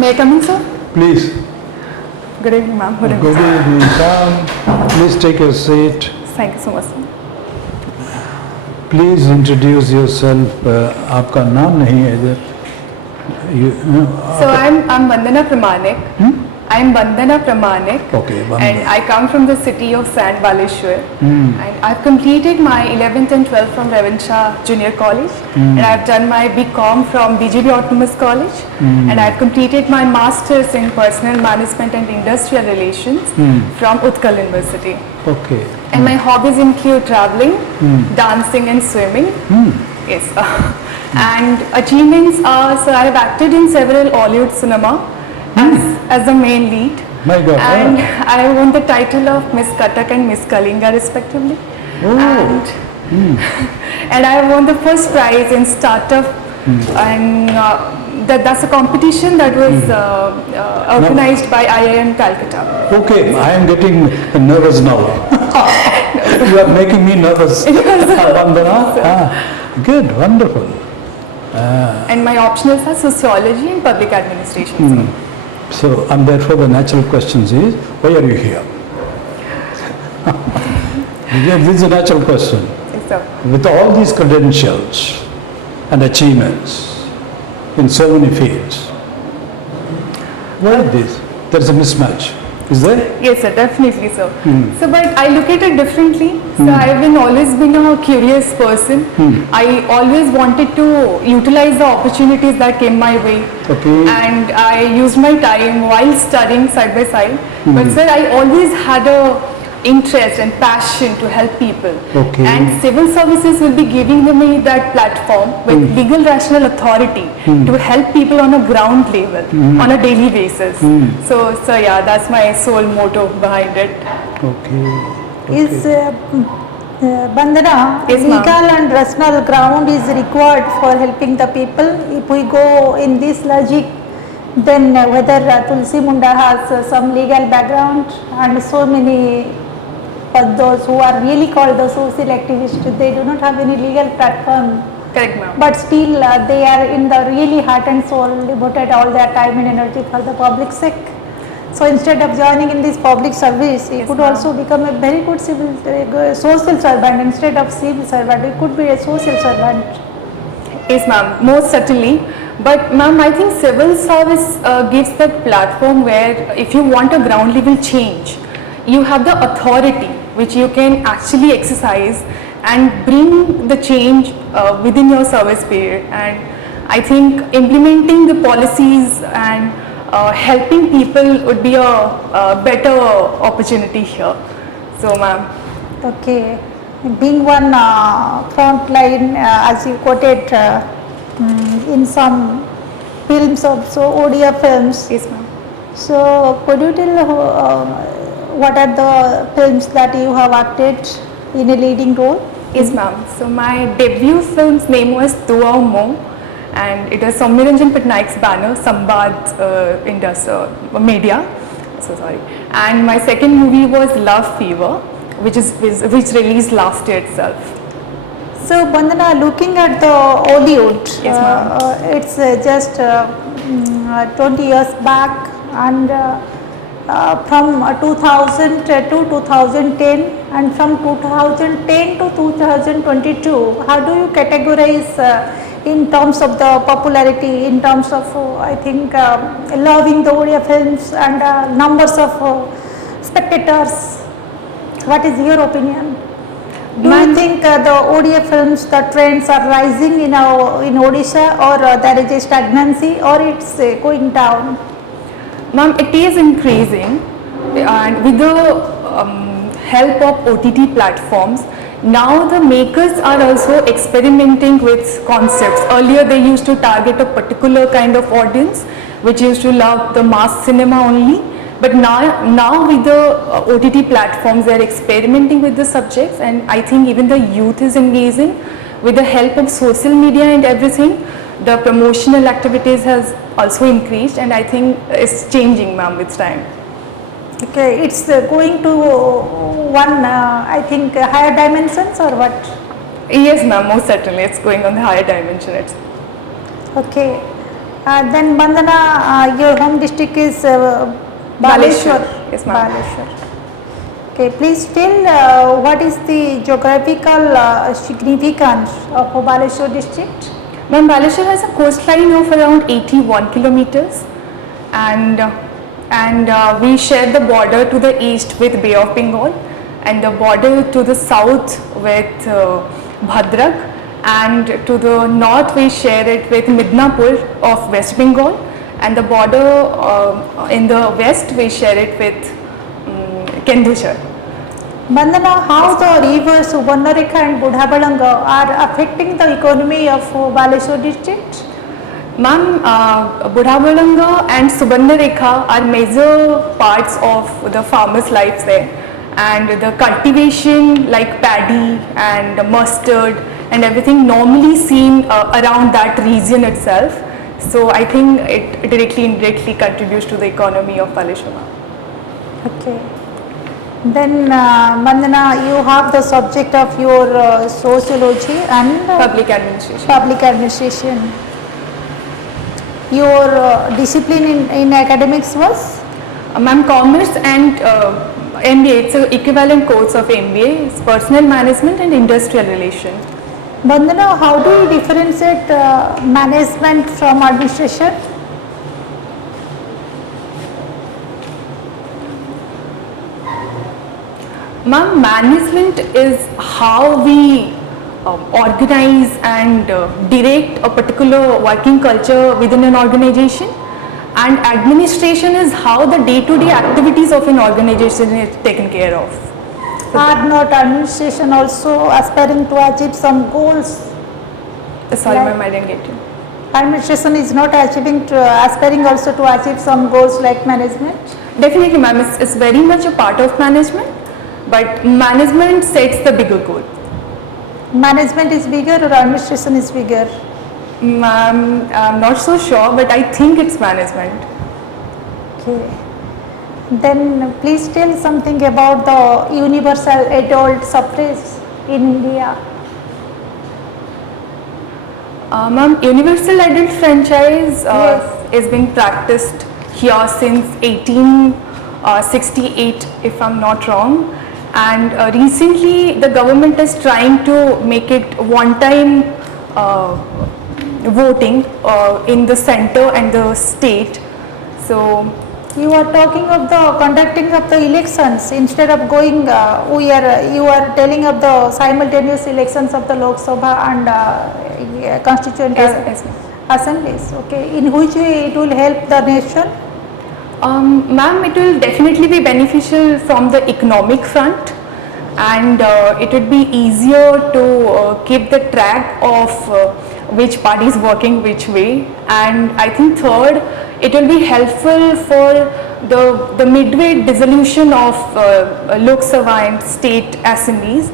May I come in, sir? Please. Good evening, ma'am. Good evening, come. Please take your seat. Thank you so much, sir. Please introduce yourself. आपका नाम नहीं है इधर. So I'm Bandana Pramanik. I'm Bandana Pramanik. Okay, Bandana. And I come from the city of Sand Baleshwar. And I've completed my 11th and 12th from Revancha Junior College. And I've done my BCom from BJB Autonomous College. And I've completed my Masters in Personal Management and Industrial Relations from Utkal University. Okay. And my hobbies include traveling, dancing and swimming. Yes. And achievements are, so I've acted in several Hollywood cinema as the main lead. My God. And I won the title of Miss Cuttack and Miss Kalinga respectively. And I won the first prize in startup. And that's a competition that was organized by IIM Calcutta. Okay, I am getting nervous now. You are making me nervous. Vandana. Good, wonderful. And my optionals are sociology and public administration. So, and therefore the natural questions is, why are you here? This is a natural question. Yes, sir. With all these credentials and achievements in so many fields, why this? There is a mismatch. Is there? Yes, sir, definitely, sir. So, but I look at it differently. So, I've always been a curious person. I always wanted to utilize the opportunities that came my way. Okay. And I used my time while studying side by side. But, sir, I always had a interest and passion to help people. Okay. And civil services will be giving me that platform with legal rational authority to help people on a ground level, on a daily basis. So yeah, that's my sole motto behind it. Okay. Is Bandana, Yes, legal and rational ground is required for helping the people. If we go in this logic, then whether Tulsi Munda has some legal background and so many but those who are really called the social activists, they do not have any legal platform. Correct, ma'am. But still they are in the really heart and soul, devoted all their time and energy for the public sake. So instead of joining in this public service, you could also become a very good social servant. Instead of civil servant, you could be a social servant. Yes, ma'am, most certainly. But ma'am, I think civil service gives that platform where if you want a ground level change, you have the authority which you can actually exercise and bring the change within your service period. And I think implementing the policies and helping people would be a better opportunity here. So ma'am. Okay. Being one front line, as you quoted in some films also, ODF films. Yes, ma'am. So could you tell what are the films that you have acted in a leading role? Yes, ma'am. So my debut film's name was Dua Mo, and it was Soumyaranjan Patnaik's banner, Sambad Media. So sorry. And my second movie was Love Fever, which released last year itself. So Bandana, looking at the Hollywood, Yes, ma'am. it's just 20 years back, and from 2000 to 2010, and from 2010 to 2022, how do you categorize in terms of the popularity, in terms of I think loving the Odia films and numbers of spectators? What is your opinion? Do you think the Odia films, the trends are rising in Odisha, or there is a stagnancy, or it's going down? Ma'am, it is increasing, and with the help of OTT platforms, now the makers are also experimenting with concepts. Earlier they used to target a particular kind of audience which used to love the mass cinema only, but now with the OTT platforms they are experimenting with the subjects, and I think even the youth is engaging with the help of social media and everything. The promotional activities has also increased, and I think it's changing, ma'am, with time. Okay, it's going to one, I think, higher dimensions, or what? Yes, ma'am, most certainly it's going on the higher dimension. Okay. Then Bandana, your home district is Baleshwar. Baleshwar. Yes, ma'am. Baleshwar. Okay, please tell what is the geographical significance of Baleshwar district? Ma'am, Baleshwar has a coastline of around 81 kilometers, and we share the border to the east with Bay of Bengal, and the border to the south with Bhadrak, and to the north we share it with Midnapur of West Bengal, and the border in the west we share it with Kendushar. Bandana, how the rivers Subarnarekha and Budhabalanga are affecting the economy of Baleshwar district? Ma'am, Budhabalanga and Subarnarekha are major parts of the farmers' lives there, and the cultivation like paddy and mustard and everything normally seen around that region itself. So I think it directly indirectly contributes to the economy of Baleshwar. Okay. Then Bandana, you have the subject of your sociology and Public administration. public administration. Your discipline in academics was? Ma'am, commerce and MBA, it's an equivalent course of MBA, it's personal management and industrial relation. Bandana, how do you differentiate management from administration? Ma'am, management is how we organize and direct a particular working culture within an organization, and administration is how the day-to-day activities of an organization is taken care of. Are not administration also aspiring to achieve some goals? Sorry Like- ma'am, I didn't get you. Administration is not aspiring also to achieve some goals like management? Definitely ma'am, it's very much a part of management, but management sets the bigger goal. Management is bigger or administration is bigger? Ma'am, I'm not so sure, but I think it's management. Okay. Then please tell something about the universal adult suffrage in India. Ma'am, universal adult franchise Yes. is being practiced here since 1868 if I'm not wrong, and recently the government is trying to make it one-time voting in the center and the state. So You are talking of the conducting of the elections instead of going. You are telling of the simultaneous elections of the Lok Sabha and constituent yes, ma'am. assemblies. Okay, in which way it will help the nation? Ma'am, it will definitely be beneficial from the economic front, and it would be easier to keep the track of which party is working which way, and I think third, it will be helpful for the midway dissolution of Lok Sabha and state assemblies,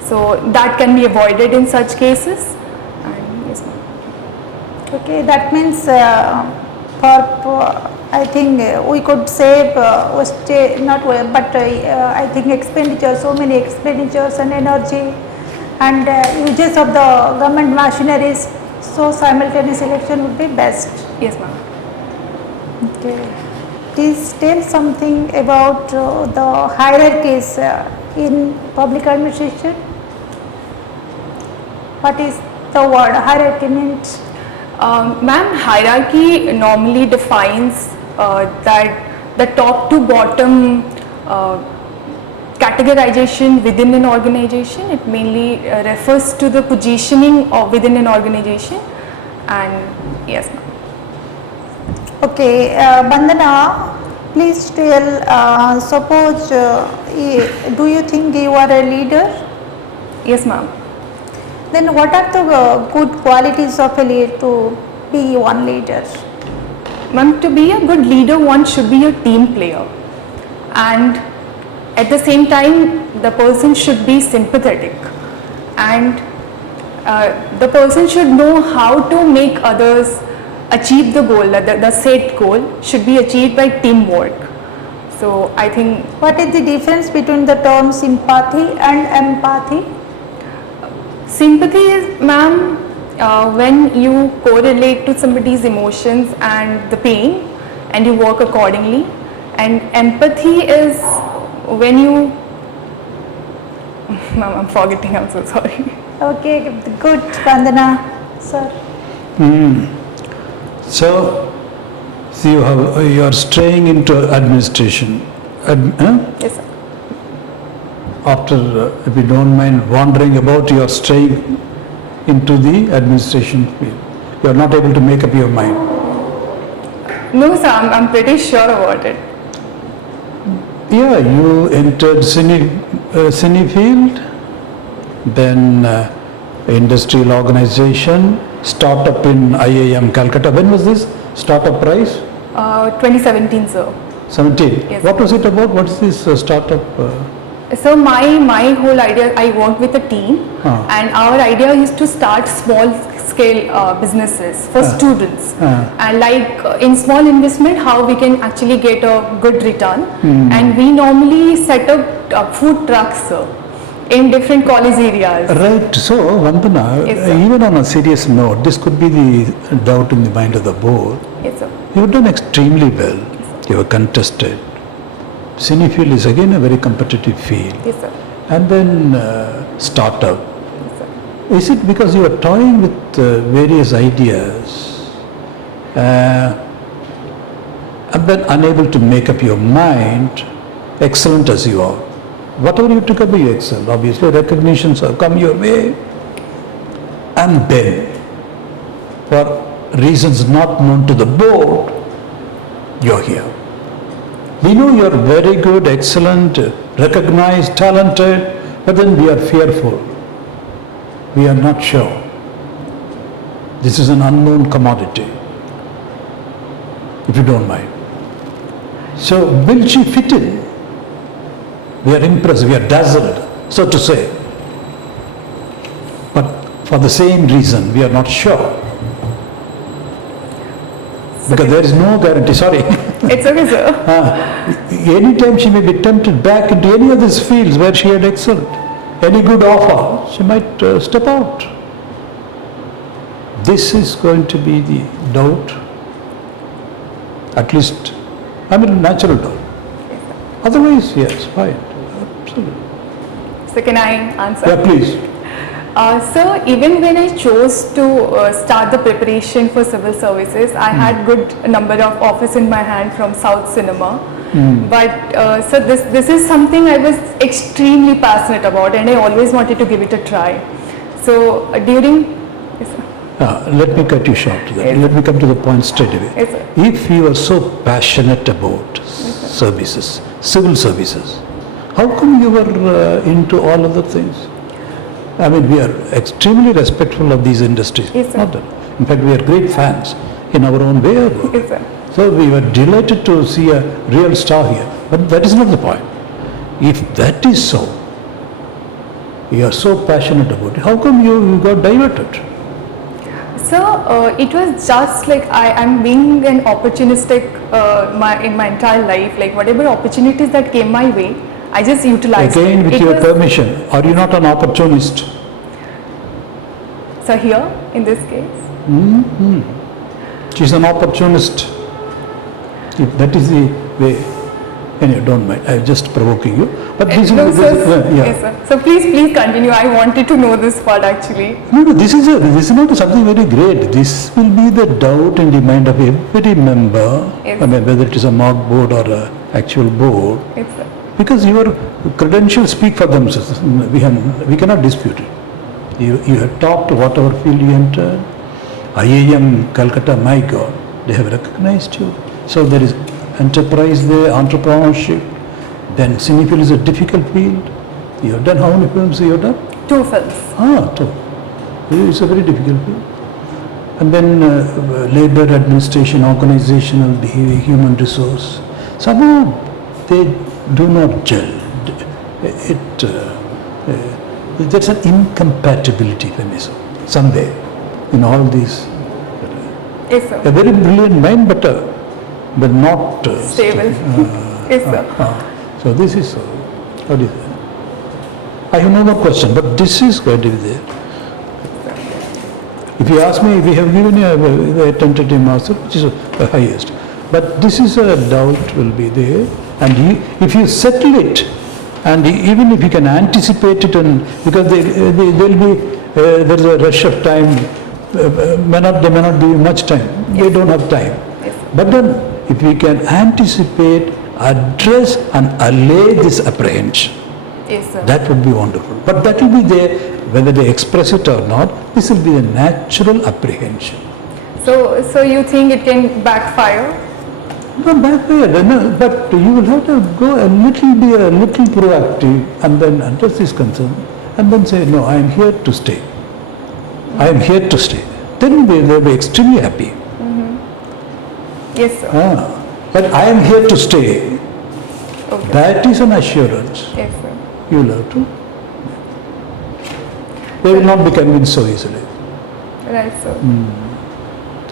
so that can be avoided in such cases. And yes, ma'am. Okay, that means I think we could save I think expenditure, so many expenditures and energy and uses of the government machineries, so simultaneous election would be best. Yes, ma'am. Okay. Please tell something about the hierarchies in public administration. What is the word hierarchy means? Ma'am, hierarchy normally defines that the top to bottom categorization within an organization. It mainly refers to the positioning of within an organization, and yes, ma'am. Okay, Bandana, please tell, suppose, do you think you are a leader? Yes, ma'am. Then what are the good qualities of a leader to be one leader? Ma'am, to be a good leader, one should be a team player, and at the same time, the person should be sympathetic, and the person should know how to make others achieve the goal. The set goal should be achieved by teamwork. So I think. What is the difference between the terms sympathy and empathy? Sympathy is, ma'am, when you correlate to somebody's emotions and the pain and you work accordingly. And empathy is when you, I'm forgetting, I'm so sorry. Okay, good, Bandana, sir. So you are straying into administration. Yes, sir. After, if you don't mind wandering about, you are straying into the administration field. You are not able to make up your mind. No, sir, I'm pretty sure about it. Yeah, you entered cine field, then industrial organization, startup in IIM Calcutta. When was this startup prize? 2017, sir. 17. Yes. What was it about? What is this startup? So my whole idea, I worked with a team and our idea is to start small scale businesses for students and like in small investment how we can actually get a good return and we normally set up food trucks in different college areas. Right. So, Vandana, Yes, sir. even on a serious note, this could be the doubt in the mind of the board. Yes, sir. You have done extremely well. You have contested. Cine field is again a very competitive field. Yes, sir. And then startup. Yes, sir. Is it because you are toying with various ideas and then unable to make up your mind, excellent as you are? Whatever you took up, you excel. Obviously, recognitions have come your way. And then, for reasons not known to the board, you're here. We know you're very good, excellent, recognized, talented, but then we are fearful. We are not sure. This is an unknown commodity, if you don't mind. So, will she fit in? We are impressed, we are dazzled, so to say. But for the same reason, we are not sure. Because there is no guarantee, sorry. It's okay, sir. Anytime she may be tempted back into any of these fields where she had excelled, any good offer, she might step out. This is going to be the doubt, at least, natural doubt. Otherwise, yes, fine, absolutely. So can I answer? Yeah, please. So even when I chose to start the preparation for civil services, I had good number of offers in my hand from South Cinema. But so this is something I was extremely passionate about and I always wanted to give it a try. So during, yes, sir. Let me cut you short to that. Yes. Let me come to the point straight away. Yes, sir. If you are so passionate about services, civil services, how come you were into all other things? I mean, we are extremely respectful of these industries. Yes, sir. Not that. In fact, we are great fans in our own way. Yes, sir. So we were delighted to see a real star here. But that is not the point. If that is so, you are so passionate about it, how come you got diverted? So it was just like I'm being an opportunistic in my entire life, like whatever opportunities that came my way, I just utilized Again, it. with It your was- permission, are you not an opportunist? So here, in this case, She's an opportunist. If that is the way, anyway, don't mind. I'm just provoking you. But this no, is, sir. yeah. Yes, sir. So please continue. I wanted to know this part actually. No, this is not something very great. This will be the doubt in the mind of every member, Yes. I mean, whether it is a mock board or an actual board, Yes, sir. because your credentials speak for themselves. We cannot dispute it. You have topped whatever field you entered. IIM, Calcutta, my God, they have recognized you. So there is enterprise there, entrepreneurship. Then cinefield is a difficult field. You have done how many films you have done? 2 films. Two. It's a very difficult field. And then labor administration, organizational behavior, human resource. Somehow they do not gel. There's an incompatibility, if I may say, somewhere in all these. Yes, sir. A very brilliant mind, but not Stable. Yes, sir. So this is how do you say? I have no more question, but this is going to be there. If you ask me, we have given you the tentative marks, which is the highest. But this is a doubt will be there, and if you settle it, and even if you can anticipate it, and because there will be there is a rush of time, they may not be much time. They don't have time. Yes. But then, if we can anticipate, address, and allay this apprehension, Yes, sir. that would be wonderful. But that will be there, whether they express it or not. This will be a natural apprehension. So you think it can backfire? No, backfire, no, but you will have to be a little proactive, and then address this concern, and then say, no, I am here to stay. I am here to stay. Then they will be extremely happy. Yes, sir. But I am here to stay. Okay. That is an assurance. Yes, sir. You will have to. They will not be convinced so easily. Right, sir.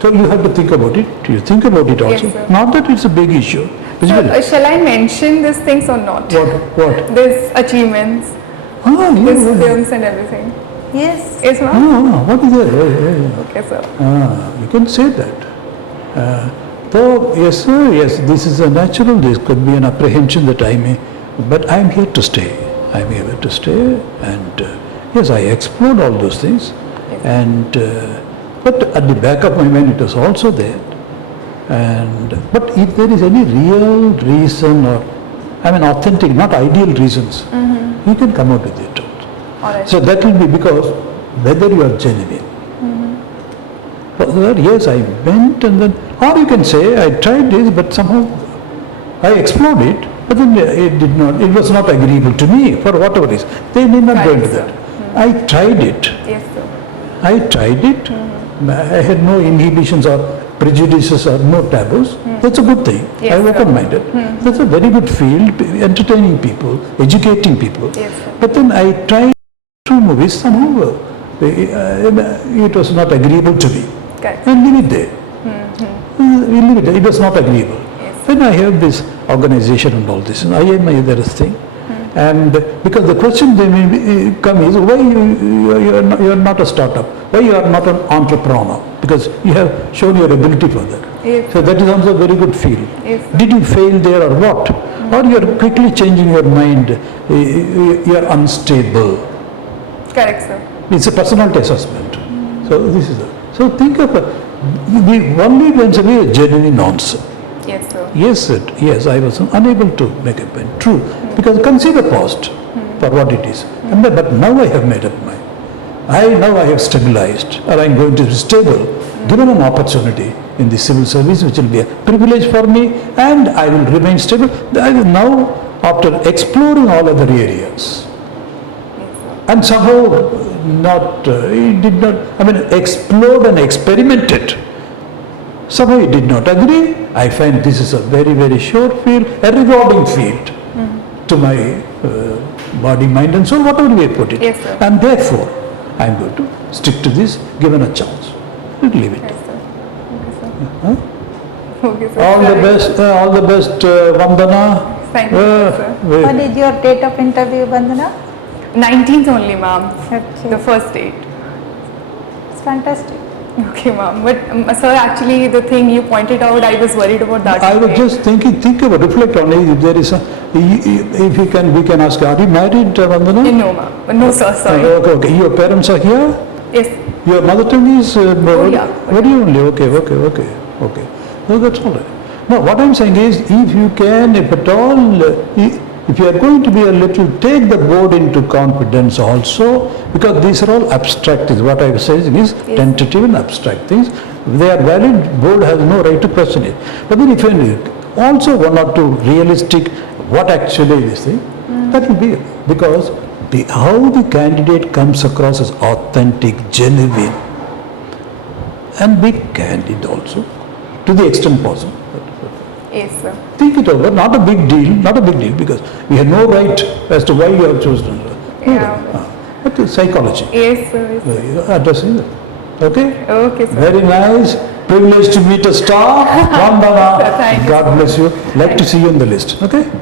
So you have to think about it. You think about it also. Yes, sir. Not that it's a big issue. So, shall I mention these things or not? What? These achievements, these films and everything. Yes. Yes, ma'am? What is that? Okay, sir. You can say that. So, yes, sir, yes, this is a natural, this could be an apprehension that I may, but I am here to stay. I am here to stay, and yes, I explored all those things, and but at the back of my mind it was also there. But if there is any real reason, or authentic, not ideal reasons, you can come out with it. All right. So that will be because whether you are genuine. Whether, yes, I went, and then, or you can say, I tried this, but somehow I explored it, but then it was not agreeable to me for whatever reason. They may not go into that. I tried it. Yes, sir. I tried it. I had no inhibitions or prejudices or no taboos. That's a good thing. Yes, I'm sir. open-minded. That's a very good field, entertaining people, educating people. Yes, sir. But then I tried 2 movies, somehow it was not agreeable to me. Correct. And leave it there. We leave it there. It was not agreeable. Yes. Then I have this organization and all this, and I am there is thing. And because the question then may come is, why you are not a startup? Why you are not an entrepreneur? Because you have shown your ability for that. Yes. So that is also a very good field. Yes. Did you fail there or what? Or you are quickly changing your mind, you are unstable. Correct, sir. It's a personality assessment. So this is so think of the only answer is a genuine answer. Yes, sir. Yes, I was unable to make a point. True, because consider past for what it is. But now I have made up mind. Now I have stabilized, or I am going to be stable, given an opportunity in the civil service, which will be a privilege for me, and I will remain stable. I will now, after exploring all other areas, and somehow it did not, explored and experimented. Somehow it did not agree. I find this is a very, very sure field, a rewarding field to my body, mind and soul, whatever we put it. Yes, sir. And therefore, I am going to stick to this, given a chance. Leave it. Yes, sir. Okay, sir. Huh? Okay, sir. All the best, Vandana. Thank you, sir. What is your date of interview, Bandana? 19th only, ma'am. Okay. The first date. It's fantastic. Okay, ma'am. But sir, actually, the thing you pointed out, I was worried about that. I was just thinking, think about, reflect on it. If there is if we can ask, are you married, Vandana? No, ma'am. No, sir, sorry. Okay. Your parents are here? Yes. Your mother tongue is Odia. Odia only. Okay. No, that's all right. No, what I'm saying is, if you can, if at all, if you are going to be a little, take the board into confidence also, because these are all abstract things. What I was saying is tentative and abstract things. They are valid, board has no right to question it. But then if you also 1 or 2 realistic, what actually is thing, that will be, because how the candidate comes across as authentic, genuine, and be candid also, to the extent possible. Yes, sir. Think it over, not a big deal, because we have no right as to why you have chosen. Yeah. But it's psychology. Yes, sir. Yes, sir. You are addressing it. Okay? Okay, sir. Very nice. Privileged to meet a star. Vandana. Thank you. God bless you. Like to see you on the list. Okay?